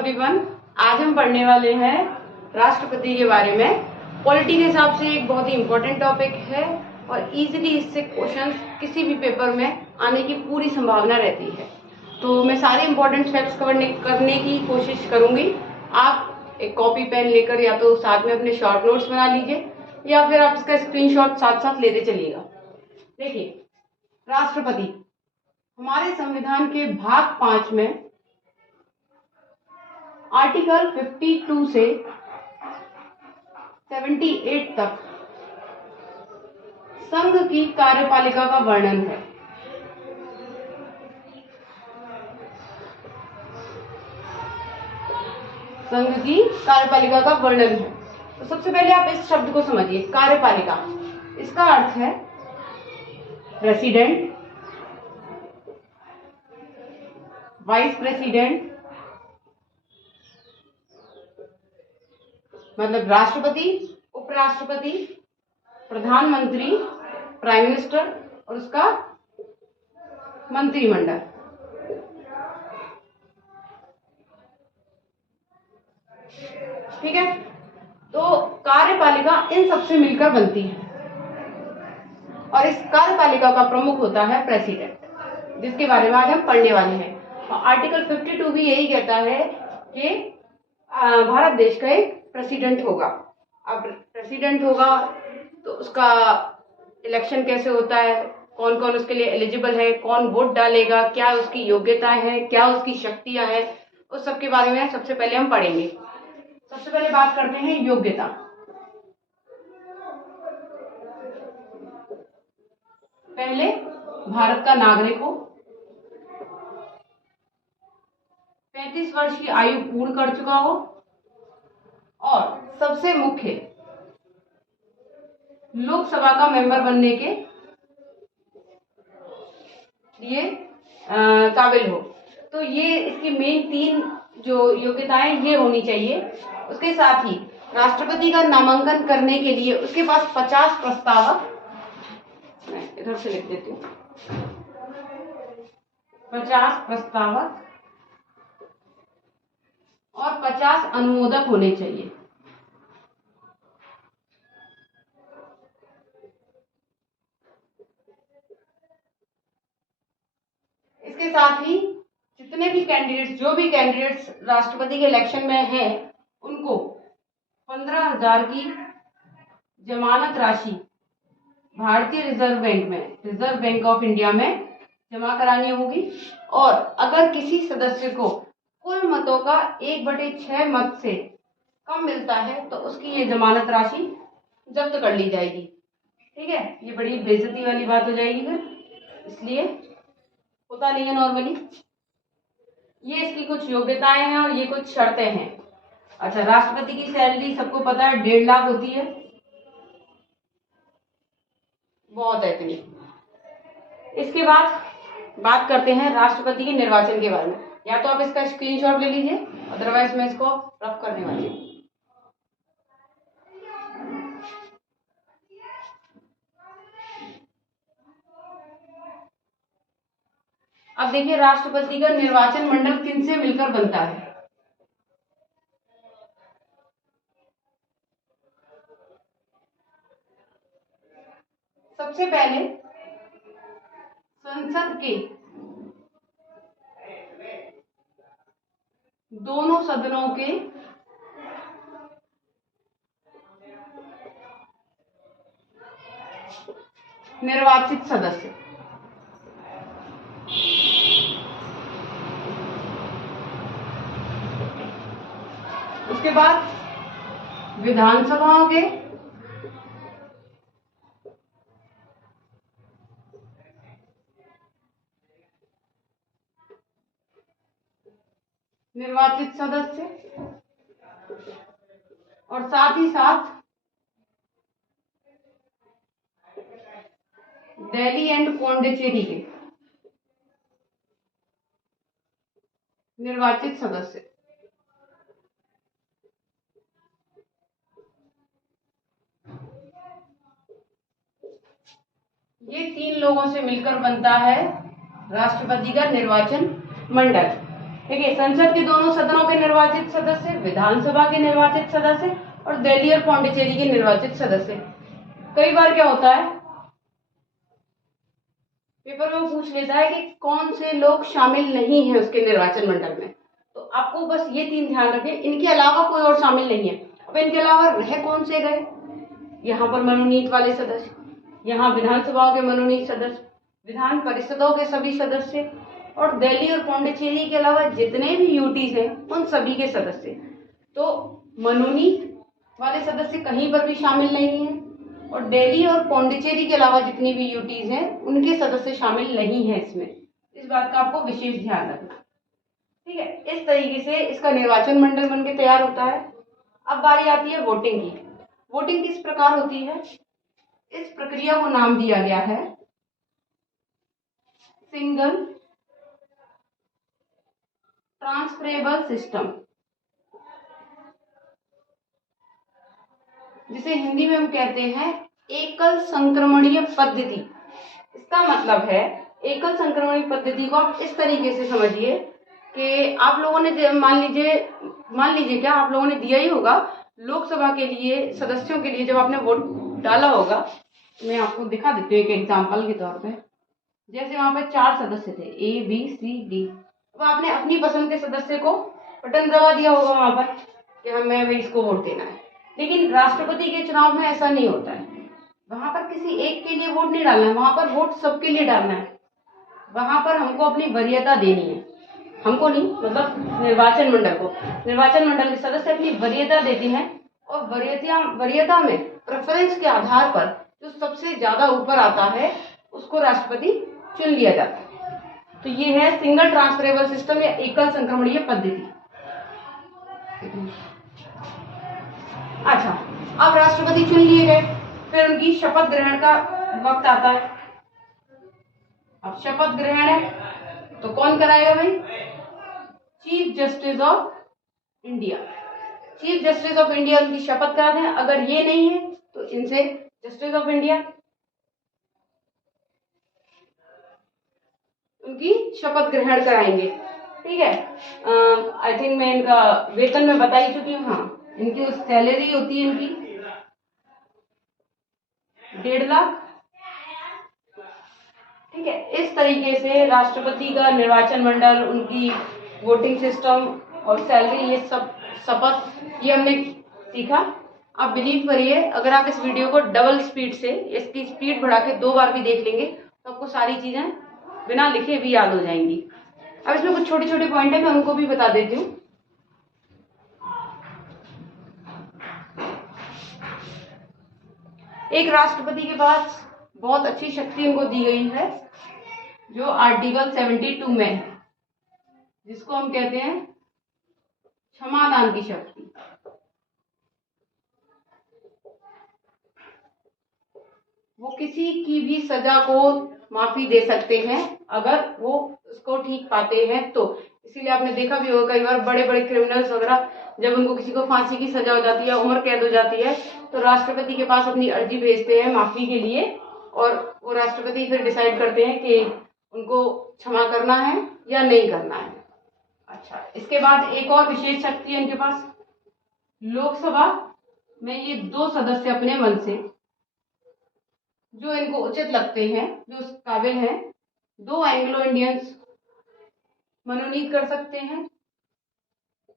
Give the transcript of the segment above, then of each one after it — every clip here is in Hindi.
एवरीवन, आज हम पढ़ने वाले हैं राष्ट्रपति के बारे में। पॉलिटी के हिसाब से एक बहुत ही इम्पोर्टेंट टॉपिक है और इजीली इससे क्वेश्चंस किसी भी पेपर में आने की पूरी संभावना रहती है। तो मैं सारे इम्पोर्टेंट फैक्ट्स करने की कोशिश करूंगी। आप एक कॉपी पेन लेकर या तो साथ में अपने शॉर्ट नोट्स बना लीजिए या फिर आप इसका स्क्रीनशॉट साथ साथ लेते चलिएगा। देखिए, राष्ट्रपति हमारे संविधान के भाग 5 में आर्टिकल 52 से 78 तक संघ की कार्यपालिका का वर्णन है। संघ की कार्यपालिका का वर्णन है। तो सबसे पहले आप इस शब्द को समझिए, कार्यपालिका। इसका अर्थ है प्रेसिडेंट, वाइस प्रेसिडेंट, मतलब राष्ट्रपति, उपराष्ट्रपति, प्रधानमंत्री, प्राइम मिनिस्टर और उसका मंत्रिमंडल। ठीक है, तो कार्यपालिका इन सबसे मिलकर बनती है और इस कार्यपालिका का प्रमुख होता है प्रेसिडेंट, जिसके बारे में आज हम पढ़ने वाले हैं। आर्टिकल 52 भी यही कहता है कि भारत देश का एक प्रेसिडेंट होगा। अब प्रेसिडेंट होगा तो उसका इलेक्शन कैसे होता है, कौन कौन उसके लिए एलिजिबल है, कौन वोट डालेगा, क्या उसकी योग्यता है, क्या उसकी शक्तियां हैं, उस सब के बारे में सबसे पहले हम पढ़ेंगे। सबसे पहले बात करते हैं योग्यता। पहले भारत का नागरिक हो, 35 वर्ष की आयु पूर्ण कर चुका हो और सबसे मुख्य लोकसभा का मेंबर बनने के लिए काबिल हो। तो ये इसकी मेन 3 जो योग्यताएं ये होनी चाहिए। उसके साथ ही राष्ट्रपति का नामांकन करने के लिए उसके पास 50 प्रस्तावक, मैं इधर से लिख देती हूँ, 50 प्रस्तावक और 50 अनुमोदक होने चाहिए। इसके साथ ही जितने भी कैंडिडेट्स, जो भी कैंडिडेट्स राष्ट्रपति के इलेक्शन में हैं, उनको 15,000 की जमानत राशि भारतीय रिजर्व बैंक में, रिजर्व बैंक ऑफ इंडिया में जमा करानी होगी। और अगर किसी सदस्य को कुल मतों का 1/6 मत से कम मिलता है तो उसकी ये जमानत राशि जब्त कर ली जाएगी। ठीक है, ये बड़ी बेइज्जती वाली बात हो जाएगी फिर, इसलिए होता नहीं है नॉर्मली। ये इसकी कुछ योग्यताएं हैं और ये कुछ शर्तें हैं। अच्छा, राष्ट्रपति की सैलरी सबको पता है 1.5 लाख होती है, बहुत है इतनी। इसके बाद बात करते हैं राष्ट्रपति के निर्वाचन के बारे में। या तो आप इसका स्क्रीनशॉट ले लीजिए, अदरवाइज मैं इसको रफ करने वाली हूँ। अब देखिए, राष्ट्रपति का निर्वाचन मंडल किनसे मिलकर बनता है। सबसे पहले संसद के दोनों सदनों के निर्वाचित सदस्य, उसके बाद विधानसभाओं के निर्वाचित सदस्य और साथ ही साथ दिल्ली एंड पौंडीचेरी के निर्वाचित सदस्य। ये 3 लोगों से मिलकर बनता है राष्ट्रपति का निर्वाचन मंडल। देखिए, संसद के दोनों सदनों के निर्वाचित सदस्य, विधानसभा के निर्वाचित सदस्य और दिल्ली और पौंडीचेरी के निर्वाचित सदस्य। कई बार क्या होता है, पेपर में पूछ लेता है कि कौन से लोग शामिल नहीं हैं उसके निर्वाचन मंडल में, तो आपको बस ये 3 ध्यान रखें, इनके अलावा कोई और शामिल नहीं है। अब इनके अलावा रह कौन से गए, यहाँ पर मनोनीत वाले सदस्य, यहाँ विधानसभाओं के मनोनीत सदस्य, विधान परिषदों के सभी सदस्य और दिल्ली और पौंडीचेरी के अलावा जितने भी यूटीज हैं उन सभी के सदस्य। तो मनोनीत वाले सदस्य कहीं पर भी शामिल नहीं है और दिल्ली और पौंडीचेरी के अलावा जितनी भी यूटीज हैं उनके सदस्य शामिल नहीं है इसमें। इस बात का आपको विशेष ध्यान रखना, ठीक है। इस तरीके से इसका निर्वाचन मंडल बनके तैयार होता है। अब बारी आती है वोटिंग की। वोटिंग किस प्रकार होती है, इस प्रक्रिया को नाम दिया गया है सिंगल ट्रांसफरेबल सिस्टम, जिसे हिंदी में हम कहते हैं एकल संक्रमणीय पद्धति। इसका मतलब है एकल संक्रमणीय पद्धति को आप इस तरीके से समझिए कि आप लोगों ने मान लीजिए क्या आप लोगों ने दिया ही होगा लोकसभा के लिए सदस्यों के लिए, जब आपने वोट डाला होगा, मैं आपको दिखा देती हूँ एक एग्जाम्पल के तौर पे। जैसे वहां पर 4 सदस्य थे, A B C D। अब आपने अपनी पसंद के सदस्य को बटन दबा दिया होगा वहां पर कि हमें इसको वोट देना है। लेकिन राष्ट्रपति के चुनाव में ऐसा नहीं होता है, वहां पर किसी एक के लिए वोट नहीं डालना है, वहां पर वोट सबके लिए डालना है। वहां पर हमको अपनी वरीयता देनी है, हमको नहीं, मतलब निर्वाचन मंडल को, निर्वाचन मंडल के सदस्य अपनी वरीयता देते हैं और वरीयता में प्रेफरेंस के आधार पर जो सबसे ज्यादा ऊपर आता है उसको राष्ट्रपति चुन लिया जाता है। तो ये है सिंगल ट्रांसफरेबल सिस्टम या एकल संक्रमणीय पद्धति। अच्छा, अब राष्ट्रपति चुन लिए गए, फिर उनकी शपथ ग्रहण का वक्त आता है। अब शपथ ग्रहण है तो कौन कराएगा भाई, chief justice of India. Chief justice of India उनकी शपथ कराते हैं, अगर ये नहीं है तो इनसे जस्टिस ऑफ इंडिया उनकी शपथ ग्रहण कराएंगे, ठीक है। आई थिंक मैं इनका वेतन में बता ही चुकी हूँ। हाँ, इनकी उस सैलरी होती है इनकी 1.5 लाख, ठीक है। इस तरीके से राष्ट्रपति का निर्वाचन मंडल, उनकी वोटिंग सिस्टम और सैलरी, ये सब शपथ, ये हमने सीखा। आप बिलीव करिए, अगर आप इस वीडियो को डबल स्पीड से, इसकी स्पीड बढ़ा के 2 बार भी देख लेंगे तो आपको सारी चीजें बिना लिखे भी याद हो जाएंगी। अब इसमें कुछ छोटे छोटे पॉइंट है, मैं उनको भी बता देती हूँ। एक राष्ट्रपति के पास बहुत अच्छी शक्ति उनको दी गई है जो आर्टिकल 72 में है, जिसको हम कहते हैं क्षमादान की शक्ति। वो किसी की भी सजा को माफी दे सकते हैं अगर वो उसको ठीक पाते हैं तो। इसीलिए आपने देखा भी होगा कई बार बड़े बड़े क्रिमिनल्स वगैरह, जब उनको किसी को फांसी की सजा हो जाती है, उम्र कैद हो जाती है, तो राष्ट्रपति के पास अपनी अर्जी भेजते हैं माफी के लिए और वो राष्ट्रपति फिर डिसाइड करते हैं कि उनको क्षमा करना है या नहीं करना है। अच्छा, इसके बाद एक और विशेष शक्ति है इनके पास, लोकसभा में ये 2 सदस्य अपने मन से जो इनको उचित लगते हैं, जो उस काबिल हैं, 2 एंग्लो इंडियंस मनोनीत कर सकते हैं।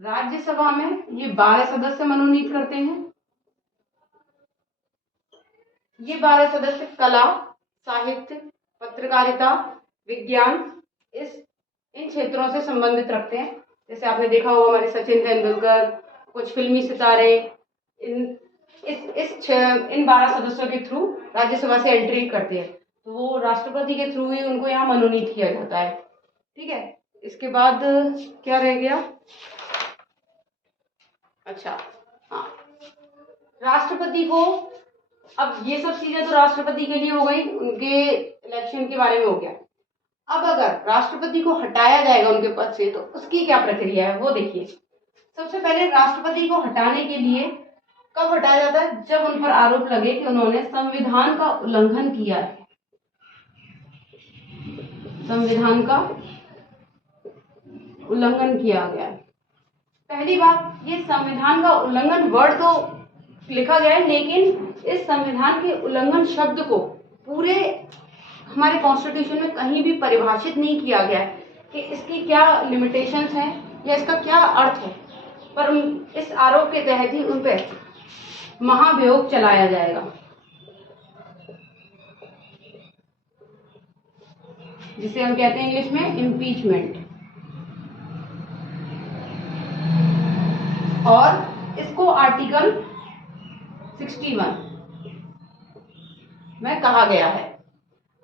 राज्यसभा में ये 12 सदस्य मनोनीत करते हैं। ये 12 सदस्य कला, साहित्य, पत्रकारिता, विज्ञान, इन क्षेत्रों से संबंधित रखते हैं। जैसे आपने देखा होगा हमारे सचिन तेंदुलकर, कुछ फिल्मी सितारे, इन 12 सदस्यों के थ्रू राज्यसभा से एंट्री करते हैं, तो वो राष्ट्रपति के थ्रू ही उनको यहाँ मनोनीत किया जाता है, ठीक है। इसके बाद क्या रह गया, अच्छा हाँ, राष्ट्रपति को, अब ये सब चीजें तो राष्ट्रपति के लिए हो गई, उनके इलेक्शन के बारे में हो गया। अब अगर राष्ट्रपति को हटाया जाएगा उनके पद से तो उसकी क्या प्रक्रिया है वो देखिए। सबसे पहले राष्ट्रपति को हटाने के लिए कब हटाया जाता है, जब उन पर आरोप लगे कि उन्होंने संविधान का उल्लंघन किया है। संविधान का उल्लंघन किया गया है। पहली बात, ये संविधान का उल्लंघन वर्ड तो लिखा गया है, लेकिन इस संविधान के उल्लंघन शब्द को पूरे हमारे कॉन्स्टिट्यूशन में कहीं भी परिभाषित नहीं किया गया है कि इसकी क्या लिमिटेशंस हैं या इसका क्या अर्थ है, पर इस आरोप के तहत ही उन पर महाभियोग चलाया जाएगा, जिसे हम कहते हैं इंग्लिश में इम्पीचमेंट। और इसको आर्टिकल 61 में कहा गया है।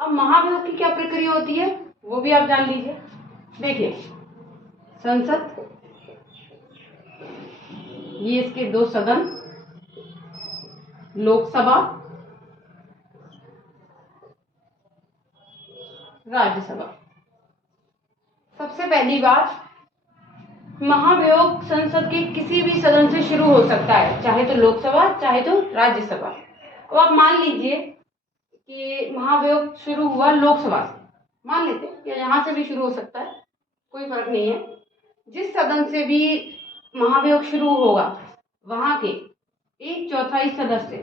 अब महाभियोग की क्या प्रक्रिया होती है वो भी आप जान लीजिए। देखिए, संसद, ये इसके 2 सदन, लोकसभा, राज्यसभा। सबसे पहली बात, महाभियोग संसद के किसी भी सदन से शुरू हो सकता है, चाहे तो लोकसभा चाहे तो राज्यसभा। अब आप मान लीजिए कि महाभियोग शुरू हुआ लोकसभा से, मान लेते हैं या यहाँ से भी शुरू हो सकता है, कोई फर्क नहीं है। जिस सदन से भी महाभियोग शुरू होगा वहां के 1/4 सदस्य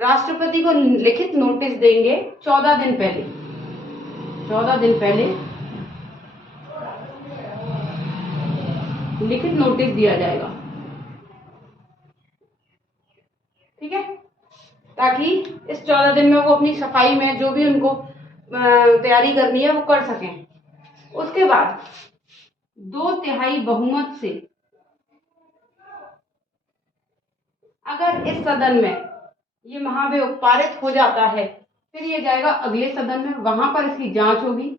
राष्ट्रपति को लिखित नोटिस देंगे 14 दिन पहले। 14 दिन पहले लिखित नोटिस दिया जाएगा, ठीक है, ताकि इस 14 दिन में वो अपनी सफाई में जो भी उनको तैयारी करनी है वो कर सकें। उसके बाद 2/3 बहुमत से अगर इस सदन में ये महाभियोग पारित हो जाता है, फिर ये जाएगा अगले सदन में, वहां पर इसकी जांच होगी।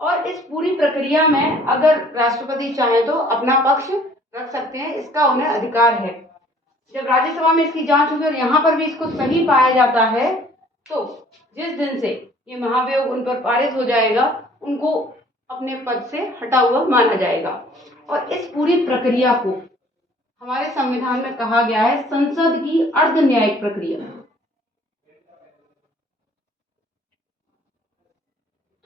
और इस पूरी प्रक्रिया में अगर राष्ट्रपति चाहे तो अपना पक्ष रख सकते हैं, इसका उन्हें अधिकार है। जब राज्यसभा में इसकी जांच होगी और यहाँ पर भी इसको सही पाया जाता है, तो जिस दिन से ये महाभियोग उन पर पारित हो जाएगा, उनको अपने पद से हटा हुआ माना जाएगा। और इस पूरी प्रक्रिया को हमारे संविधान में कहा गया है संसद की अर्ध न्यायिक प्रक्रिया।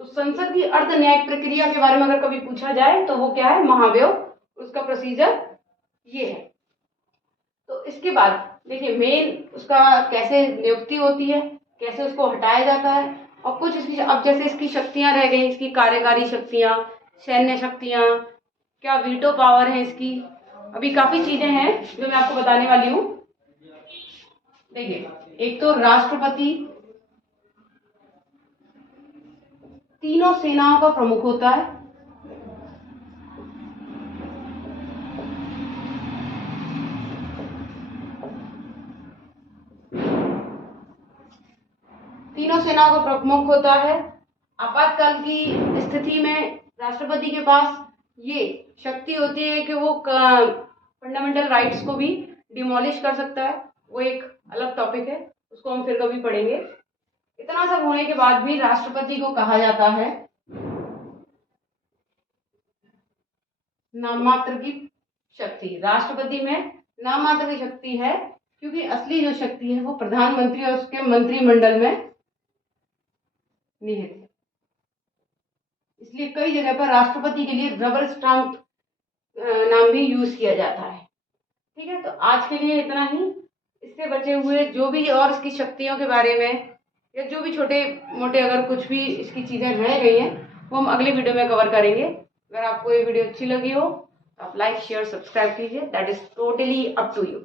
तो संसद की अर्ध न्यायिक प्रक्रिया के बारे में अगर कभी पूछा जाए तो वो क्या है, महाभियोग, उसका प्रोसीजर ये है। तो इसके बाद देखिए मेन उसका कैसे नियुक्ति होती है, कैसे उसको हटाया जाता है, और कुछ इसकी, अब जैसे इसकी शक्तियां रह गई, इसकी कार्यकारी शक्तियां, सैन्य शक्तियां, क्या वीटो पावर है इसकी, अभी काफी चीजें हैं जो मैं आपको बताने वाली हूँ। देखिए, एक तो राष्ट्रपति तीनों सेनाओं का प्रमुख होता है। तीनों सेनाओं का प्रमुख होता है। आपातकाल की स्थिति में राष्ट्रपति के पास ये शक्ति होती है कि वो फंडामेंटल राइट्स को भी डिमोलिश कर सकता है। वो एक अलग टॉपिक है, उसको हम फिर कभी पढ़ेंगे। इतना सब होने के बाद भी राष्ट्रपति को कहा जाता है नाम मात्र की शक्ति। राष्ट्रपति में नाम मात्र की शक्ति है, क्योंकि असली जो शक्ति है वो प्रधानमंत्री और उसके मंत्रिमंडल में निहित है। इसलिए कई जगह पर राष्ट्रपति के लिए रबर स्टाम्प नाम भी यूज किया जाता है। ठीक है, तो आज के लिए इतना ही। इससे बचे हुए जो भी और इसकी शक्तियों के बारे में या जो भी छोटे मोटे अगर कुछ भी इसकी चीजें रह गई हैं वो हम अगले वीडियो में कवर करेंगे। अगर आपको ये वीडियो अच्छी लगी हो तो आप लाइक शेयर सब्सक्राइब कीजिए, that is totally up to you.